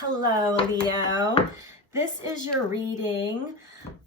Hello, Leo. This is your reading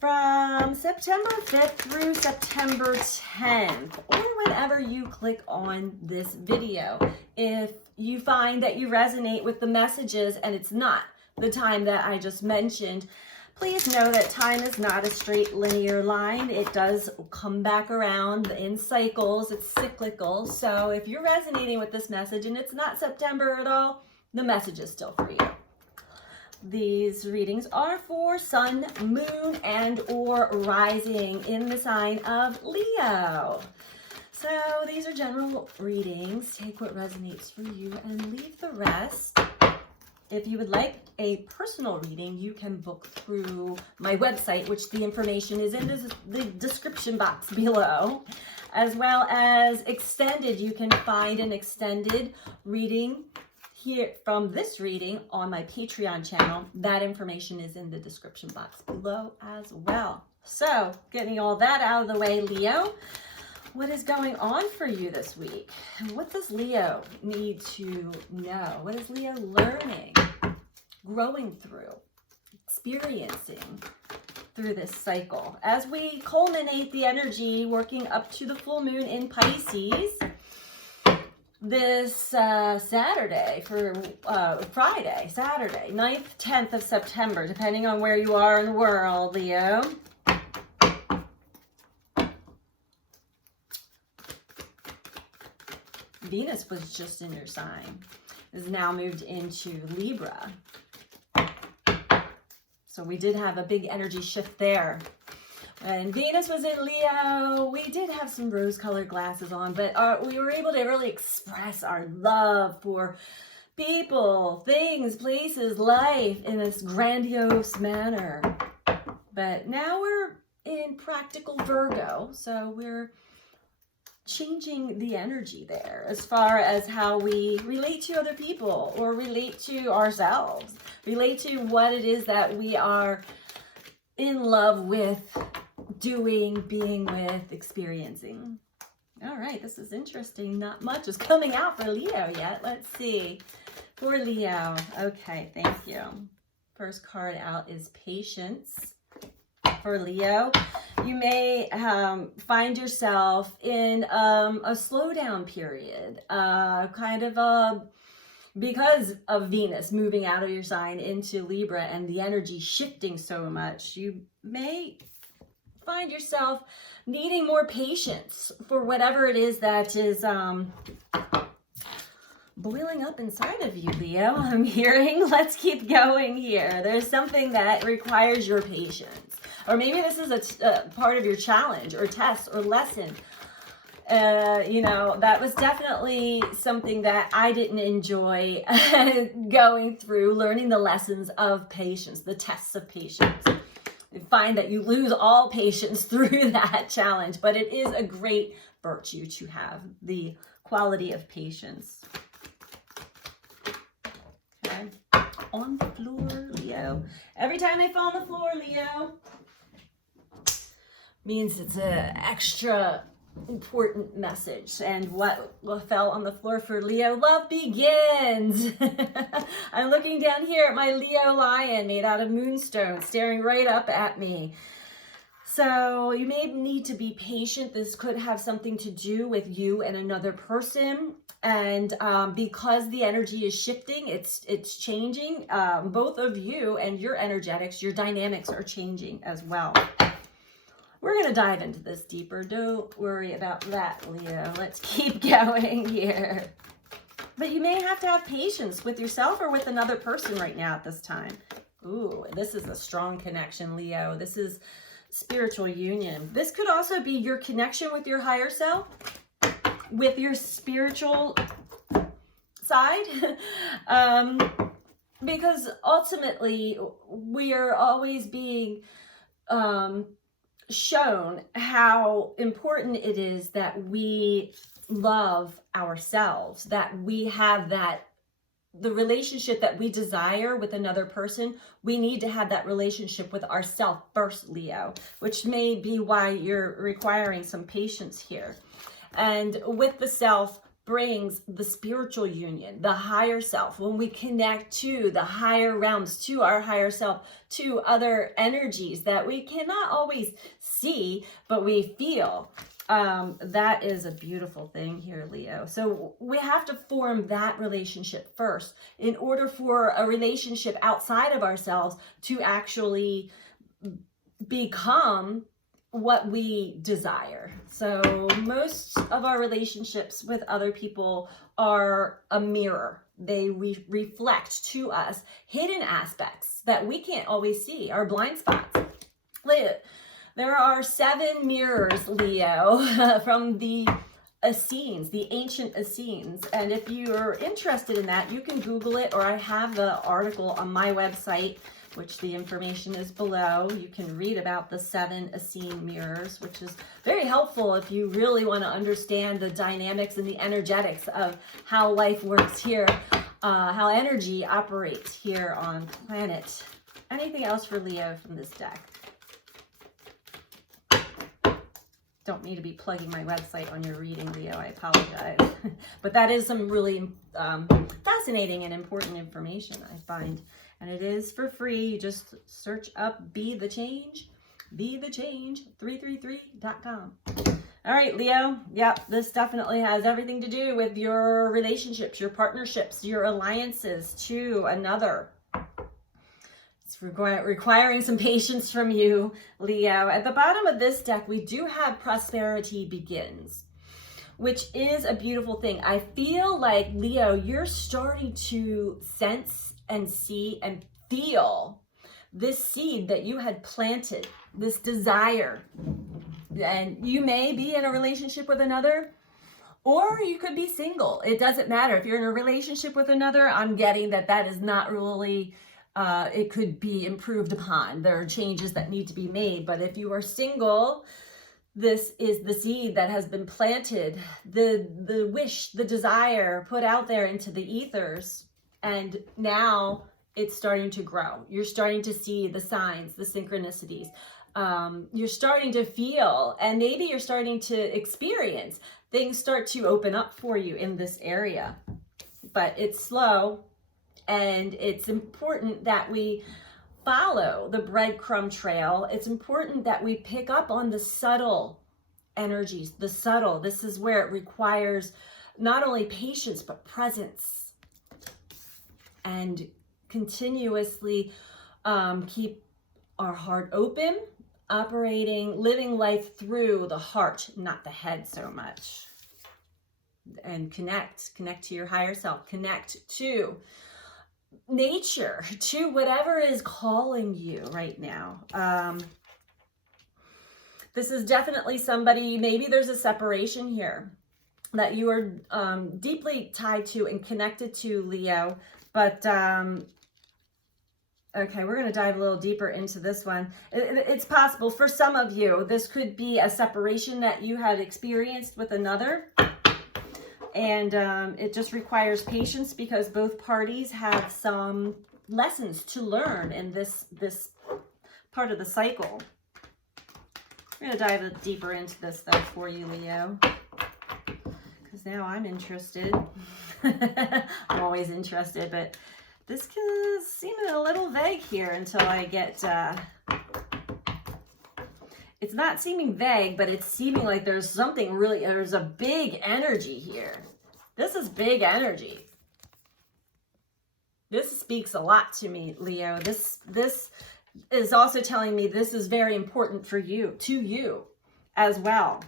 from September 5th through September 10th, or whenever you click on this video. If you find that you resonate with the messages and it's not the time that I just mentioned, please know that time is not a straight linear line. It does come back around in cycles. It's cyclical. So if you're resonating with this message and it's not September at all, the message is still for you. These readings are for sun, moon, and or rising in the sign of Leo. So these are general readings. Take what resonates for you and leave the rest. If you would like a personal reading, you can book through my website, which the information is in the description box below, as well as extended. You can find an extended reading here from this reading on my Patreon channel. That information is in the description box below as well. So getting all that out of the way, Leo, what is going on for you this week? And what does Leo need to know? What is Leo learning, growing through, experiencing through this cycle? As we culminate the energy working up to the full moon in Pisces, this Saturday, Saturday, 9th, 10th of September, depending on where you are in the world, Leo. Venus was just in your sign, is now moved into Libra. So we did have a big energy shift there. When Venus was in Leo, we did have some rose-colored glasses on, but we were able to really express our love for people, things, places, life in this grandiose manner. But now we're in practical Virgo, so we're changing the energy there as far as how we relate to other people or relate to ourselves, relate to what it is that we are in love with, doing, being with, experiencing. All right, this is interesting. Not much is coming out for Leo yet. Let's see. For Leo. Okay, thank you. First card out is Patience. For Leo, you may find yourself in a slowdown period, because of Venus moving out of your sign into Libra and the energy shifting so much. You may find yourself needing more patience for whatever it is that is boiling up inside of you, Leo. I'm hearing, let's keep going here. There's something that requires your patience. Or maybe this is a part of your challenge or test or lesson. That was definitely something that I didn't enjoy going through, learning the lessons of patience, the tests of patience. You find that you lose all patience through that challenge, but it is a great virtue to have the quality of patience. Okay, on the floor, Leo. Every time they fall on the floor, Leo, means it's an extra important message. And what fell on the floor for Leo? Love begins. I'm looking down here at my Leo lion made out of moonstone staring right up at me. So you may need to be patient. This could have something to do with you and another person. And because the energy is shifting, it's changing. Both of you and your energetics, your dynamics are changing as well. We're going to dive into this deeper. Don't worry about that, Leo. Let's keep going here. But you may have to have patience with yourself or with another person right now at this time. Ooh, this is a strong connection, Leo. This is spiritual union. This could also be your connection with your higher self, with your spiritual side. Because ultimately, we are always being shown how important it is that we love ourselves, that we have the relationship that we desire with another person. We need to have that relationship with ourselves first, Leo, which may be why you're requiring some patience here. And with the self, brings the spiritual union, the higher self. When we connect to the higher realms, to our higher self, to other energies that we cannot always see, but we feel. That is a beautiful thing here, Leo. So we have to form that relationship first in order for a relationship outside of ourselves to actually become what we desire. So most of our relationships with other people are a mirror. They reflect to us hidden aspects that we can't always see, our blind spots. There are 7 mirrors, Leo, from the Essenes, the ancient Essenes. And if you're interested in that, you can Google it, or I have the article on my website, which the information is below. You can read about the 7 Essene mirrors, which is very helpful if you really want to understand the dynamics and the energetics of how life works here, how energy operates here on planet. Anything else for Leo from this deck? Don't mean to be plugging my website on your reading, Leo. I apologize. But that is some really fascinating and important information, I find. And it is for free. You just search up Be the Change 333.com. All right, Leo. Yep, this definitely has everything to do with your relationships, your partnerships, your alliances to another. It's requiring some patience from you, Leo. At the bottom of this deck, we do have Prosperity Begins, which is a beautiful thing. I feel like, Leo, you're starting to sense and see and feel this seed that you had planted, this desire. And you may be in a relationship with another, or you could be single. It doesn't matter. If you're in a relationship with another, I'm getting that is not really, it could be improved upon. There are changes that need to be made. But if you are single, this is the seed that has been planted, the wish, the desire put out there into the ethers. And now it's starting to grow. You're starting to see the signs, the synchronicities. You're starting to feel, and maybe you're starting to experience, things start to open up for you in this area. But it's slow, and it's important that we follow the breadcrumb trail. It's important that we pick up on the subtle energies, the subtle. This is where it requires not only patience, but presence. And continuously keep our heart open, operating, living life through the heart, not the head so much. And connect to your higher self, connect to nature, to whatever is calling you right now. This is definitely somebody, maybe there's a separation here that you are deeply tied to and connected to, Leo. But, okay, we're going to dive a little deeper into this one. It's possible for some of you, this could be a separation that you had experienced with another. And it just requires patience because both parties have some lessons to learn in this part of the cycle. We're going to dive a little deeper into this, though, for you, Leo. Because now I'm interested. I'm always interested, but this can seem a little vague here until I get, it's not seeming vague, but it's seeming like there's something really, there's a big energy here. This is big energy. This speaks a lot to me, Leo. This is also telling me this is very important for you, to you as well.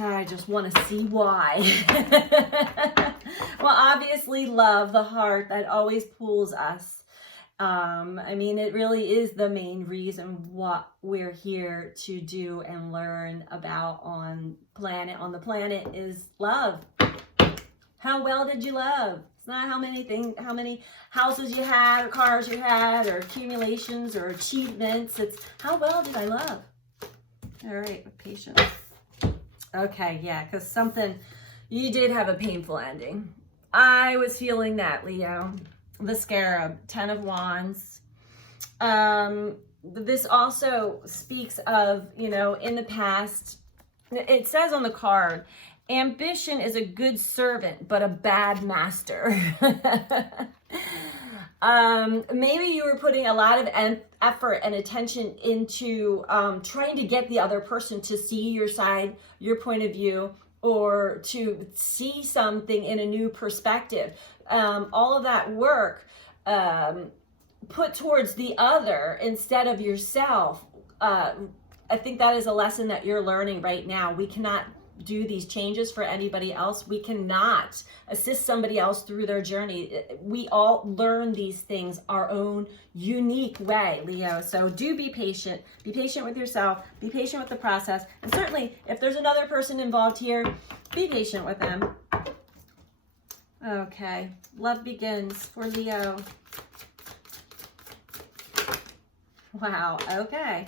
I just want to see why. Well, obviously love, the heart that always pulls us. I mean, it really is the main reason what we're here to do and learn about on the planet is love. How well did you love? It's not how many houses you had or cars you had or accumulations or achievements. It's how well did I love? All right, with patience. Okay, yeah, because you did have a painful ending. I was feeling that, Leo. The Scarab, 10 of Wands. This also speaks of, in the past, it says on the card, Ambition is a good servant, but a bad master. Maybe you were putting a lot of effort and attention into trying to get the other person to see your side, your point of view, or to see something in a new perspective. All of that work put towards the other instead of yourself. I think that is a lesson that you're learning right now. We cannot do these changes for anybody else. We cannot assist somebody else through their journey. We all learn these things our own unique way, Leo. So do be patient. Be patient with yourself. Be patient with the process. And certainly, if there's another person involved here, be patient with them. Okay. Love begins for Leo. Wow. Okay.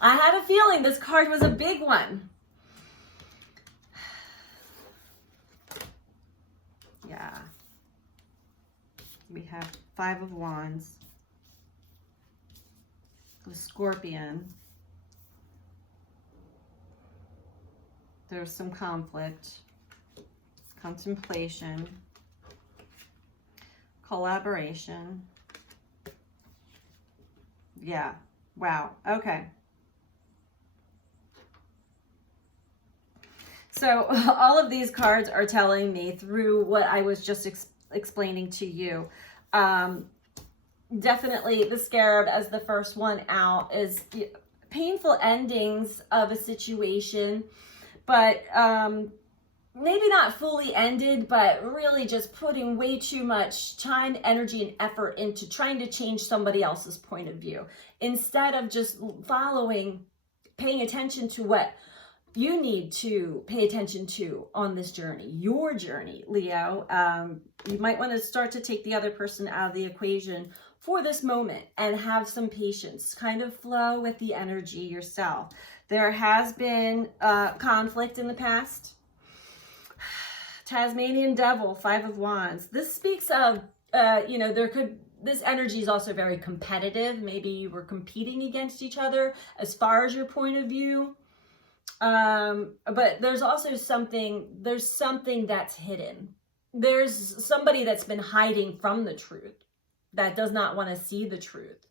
I had a feeling this card was a big one. Yeah. We have 5 of Wands. The Scorpion. There's some conflict, contemplation, collaboration. Yeah. Wow. Okay. So all of these cards are telling me through what I was just explaining to you. Definitely the Scarab as the first one out is painful endings of a situation, but maybe not fully ended, but really just putting way too much time, energy, and effort into trying to change somebody else's point of view instead of just paying attention to what you need to pay attention to on this journey, your journey, Leo. You might want to start to take the other person out of the equation for this moment and have some patience, kind of flow with the energy yourself. There has been conflict in the past. Tasmanian Devil, 5 of Wands. This speaks of, this energy is also very competitive. Maybe you were competing against each other as far as your point of view. But there's also something that's hidden. There's somebody that's been hiding from the truth, that does not want to see the truth.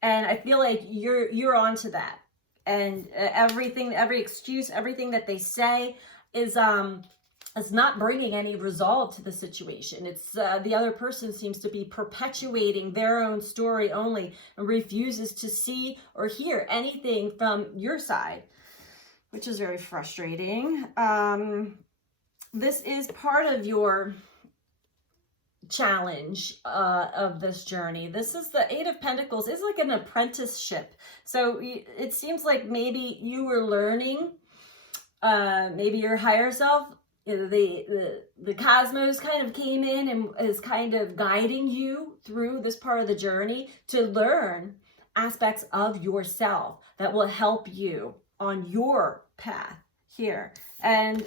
And I feel like you're onto that. And every excuse, everything that they say is not bringing any resolve to the situation. It's the other person seems to be perpetuating their own story only and refuses to see or hear anything from your side, which is very frustrating. This is part of your challenge of this journey. This is the 8 of Pentacles. It's like an apprenticeship. So it seems like maybe you were learning, maybe your higher self, the cosmos kind of came in and is kind of guiding you through this part of the journey to learn aspects of yourself that will help you on your path here. And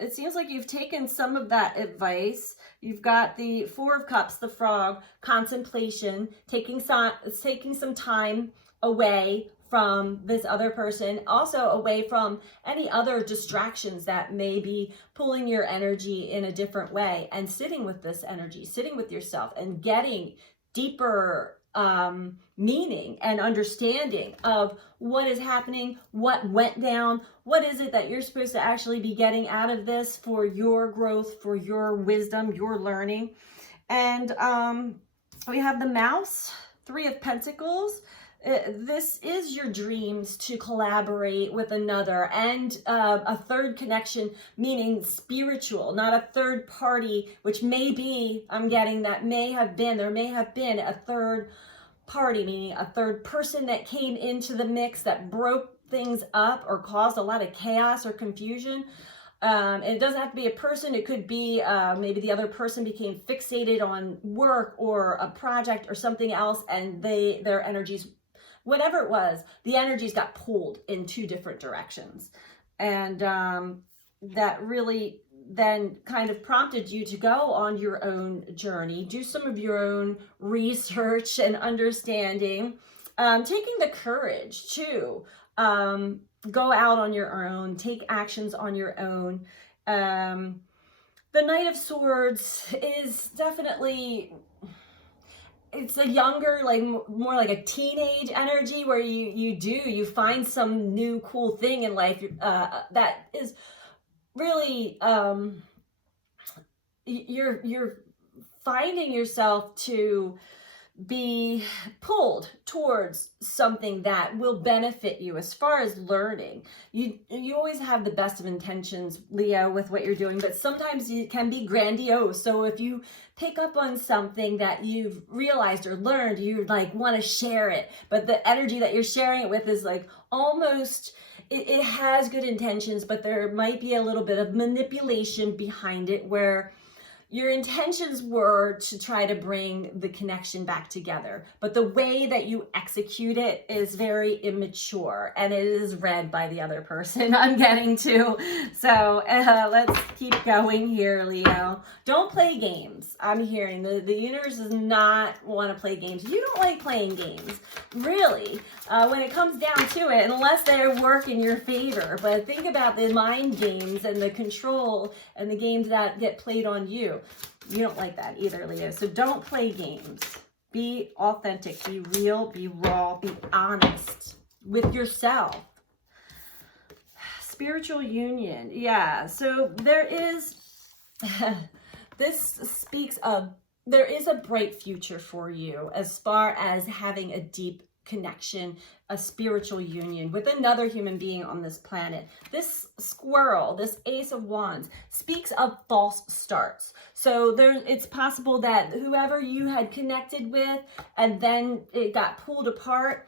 it seems like you've taken some of that advice. You've got the 4 of Cups, the Frog, contemplation, taking some time away from this other person, also away from any other distractions that may be pulling your energy in a different way, and sitting with this energy, sitting with yourself and getting deeper meaning and understanding of what is happening, what went down, what is it that you're supposed to actually be getting out of this for your growth, for your wisdom, your learning. And we have the Mouse, 3 of Pentacles. This is your dreams to collaborate with another and a third connection, meaning spiritual, not a third party, which may be, I'm getting that there may have been a third party, meaning a third person that came into the mix that broke things up or caused a lot of chaos or confusion. And it doesn't have to be a person. It could be maybe the other person became fixated on work or a project or something else, and their energies, whatever it was, the energies got pulled in 2 different directions. And that really then kind of prompted you to go on your own journey, do some of your own research and understanding, taking the courage to go out on your own, take actions on your own. The Knight of Swords is definitely, it's a younger, like more like a teenage energy where you find some new cool thing in life that is really, you're finding yourself to be pulled towards something that will benefit you as far as learning. You always have the best of intentions, Leo, with what you're doing, but sometimes it can be grandiose. So if you pick up on something that you've realized or learned, you like want to share it, but the energy that you're sharing it with is like almost, it has good intentions, but there might be a little bit of manipulation behind it where your intentions were to try to bring the connection back together, but the way that you execute it is very immature, and it is read by the other person, I'm getting to. So let's keep going here, Leo. Don't play games. I'm hearing the universe does not want to play games. You don't like playing games, really, when it comes down to it, unless they work in your favor. But think about the mind games and the control and the games that get played on you. You don't like that either, Leo. So don't play games. Be authentic, be real, be raw, be honest with yourself. Spiritual union. Yeah, so there is, this speaks of, there is a bright future for you as far as having a deep connection, a spiritual union with another human being on this planet. This squirrel, this Ace of Wands, speaks of false starts. So it's possible that whoever you had connected with and then it got pulled apart,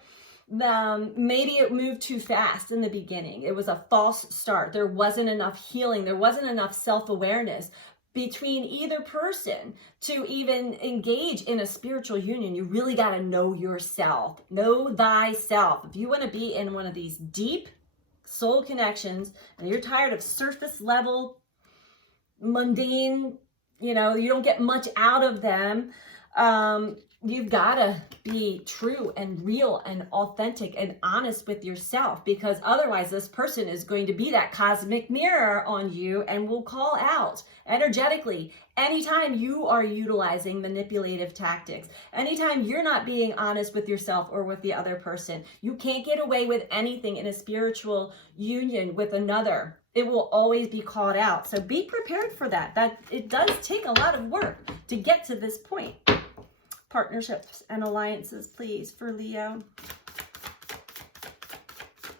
maybe it moved too fast in the beginning. It was a false start. There wasn't enough healing. There wasn't enough self-awareness between either person to even engage in a spiritual union. You really got to know yourself. Know thyself. If you want to be in one of these deep soul connections and you're tired of surface level, mundane, you don't get much out of them, you've got to be true and real and authentic and honest with yourself, because otherwise this person is going to be that cosmic mirror on you and will call out energetically anytime you are utilizing manipulative tactics, anytime you're not being honest with yourself or with the other person. You can't get away with anything in a spiritual union with another. It will always be called out. So be prepared for that. It does take a lot of work to get to this point. Partnerships and alliances, please, for Leo.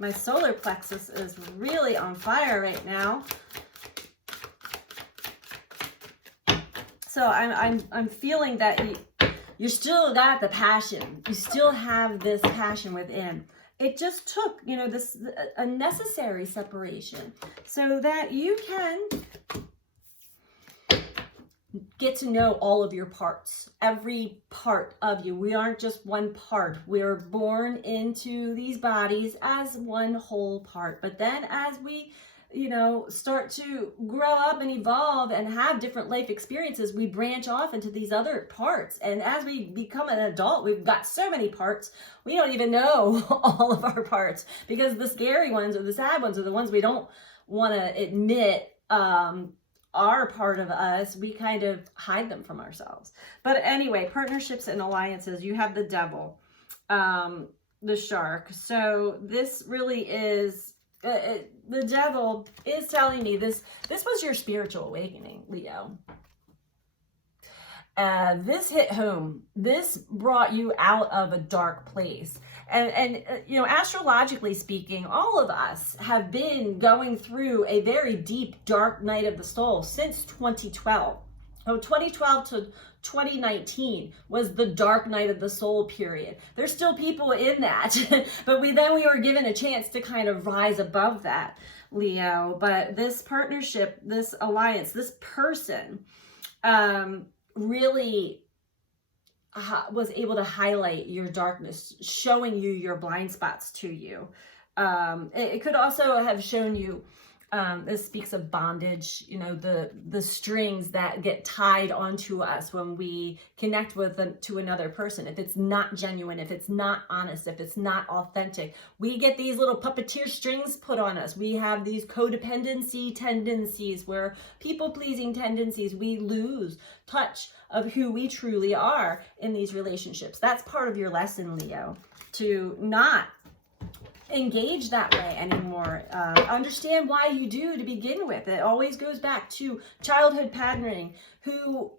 My solar plexus is really on fire right now. So I'm feeling that you still got the passion. You still have this passion within. It just took, this a necessary separation so that you can get to know all of your parts, every part of you. We aren't just one part. We're born into these bodies as one whole part. But then as we, start to grow up and evolve and have different life experiences, we branch off into these other parts. And as we become an adult, we've got so many parts, we don't even know all of our parts, because the scary ones or the sad ones are the ones we don't want to admit are part of us. We kind of hide them from ourselves. But anyway, partnerships and alliances, you have the Devil, the Shark. So this really is, the Devil is telling me this was your spiritual awakening, Leo. This hit home. This brought you out of a dark place. And astrologically speaking, all of us have been going through a very deep, dark night of the soul since 2012. So 2012 to 2019 was the dark night of the soul period. There's still people in that, but we were given a chance to kind of rise above that, Leo. But this partnership, this alliance, this person, really was able to highlight your darkness, showing you your blind spots to you. It could also have shown you This speaks of bondage, you know, the strings that get tied onto us when we connect to another person. If it's not genuine, if it's not honest, if it's not authentic, we get these little puppeteer strings put on us. We have these codependency tendencies, where people-pleasing tendencies. We lose touch of who we truly are in these relationships. That's part of your lesson, Leo, to not engage that way anymore. Understand why you do to begin with. It always goes back to childhood patterning, who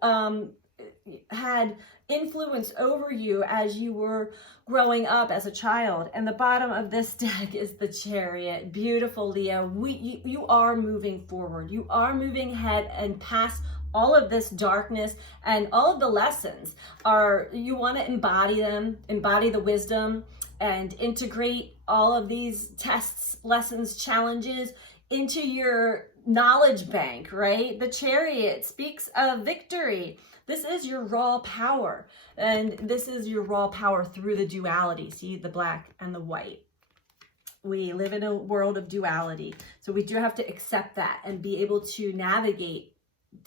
had influence over you as you were growing up as a child. And the bottom of this deck is the Chariot. Beautiful, Leo. You are moving forward. You are moving ahead and past all of this darkness, and all of the lessons are, you want to embody them, embody the wisdom, and integrate all of these tests, lessons, challenges into your knowledge bank, right? The Chariot speaks of victory. This is your raw power, and this is your raw power through the duality. See, the black and the white. We live in a world of duality, so we do have to accept that and be able to navigate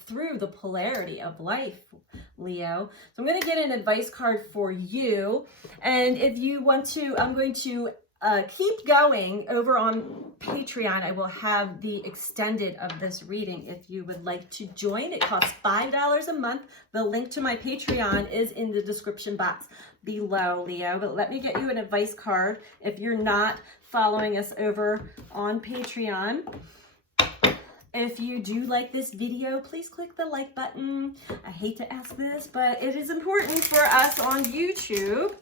through the polarity of life, Leo. So I'm going to get an advice card for you, and if you want to, I'm going to keep going over on Patreon. I will have the extended of this reading if you would like to join. It costs $5 a month. The link to my Patreon is in the description box below, Leo. But let me get you an advice card if you're not following us over on Patreon. If you do like this video, please click the like button. I hate to ask this, but it is important for us on YouTube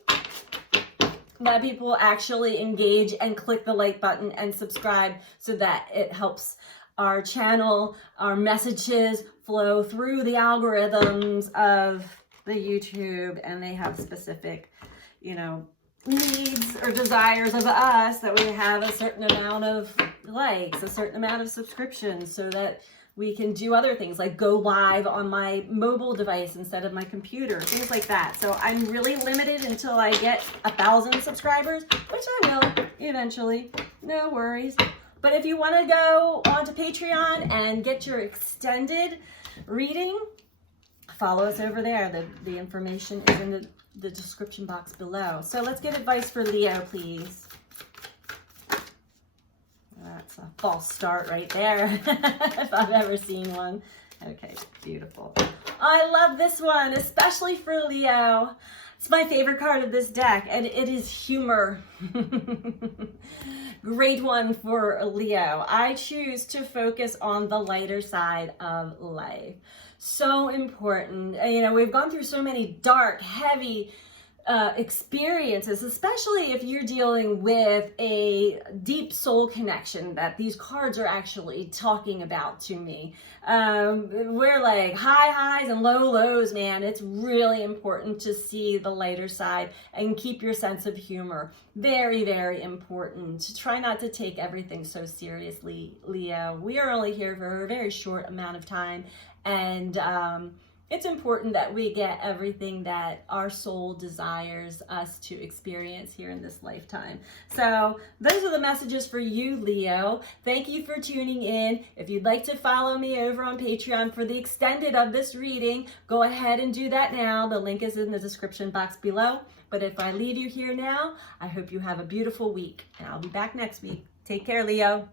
that people actually engage and click the like button and subscribe, so that it helps our channel, our messages flow through the algorithms of the YouTube, and they have specific, you know, needs or desires of us, that we have a certain amount of likes, a certain amount of subscriptions, so that we can do other things like go live on my mobile device instead of my computer, things like that. So I'm really limited until I get 1,000 subscribers, which I will eventually, no worries. But if you want to go onto Patreon and get your extended reading, follow us over there. The information is in the description box below. So let's get advice for Leo, please. That's a false start right there, if I've ever seen one. Okay, beautiful. I love this one, especially for Leo. It's my favorite card of this deck, and it is humor. Great one for Leo. I choose to focus on the lighter side of life. So important. You know, we've gone through so many dark, heavy experiences, especially if you're dealing with a deep soul connection that these cards are actually talking about to me. We're like high highs and low lows, man. It's really important to see the lighter side and keep your sense of humor. Very, very important. Try not to take everything so seriously, Leo. We are only here for a very short amount of time, and it's important that we get everything that our soul desires us to experience here in this lifetime. So those are the messages for you, Leo. Thank you for tuning in. If you'd like to follow me over on Patreon for the extended of this reading, go ahead and do that now. The link is in the description box below. But if I leave you here now, I hope you have a beautiful week, and I'll be back next week. Take care, Leo.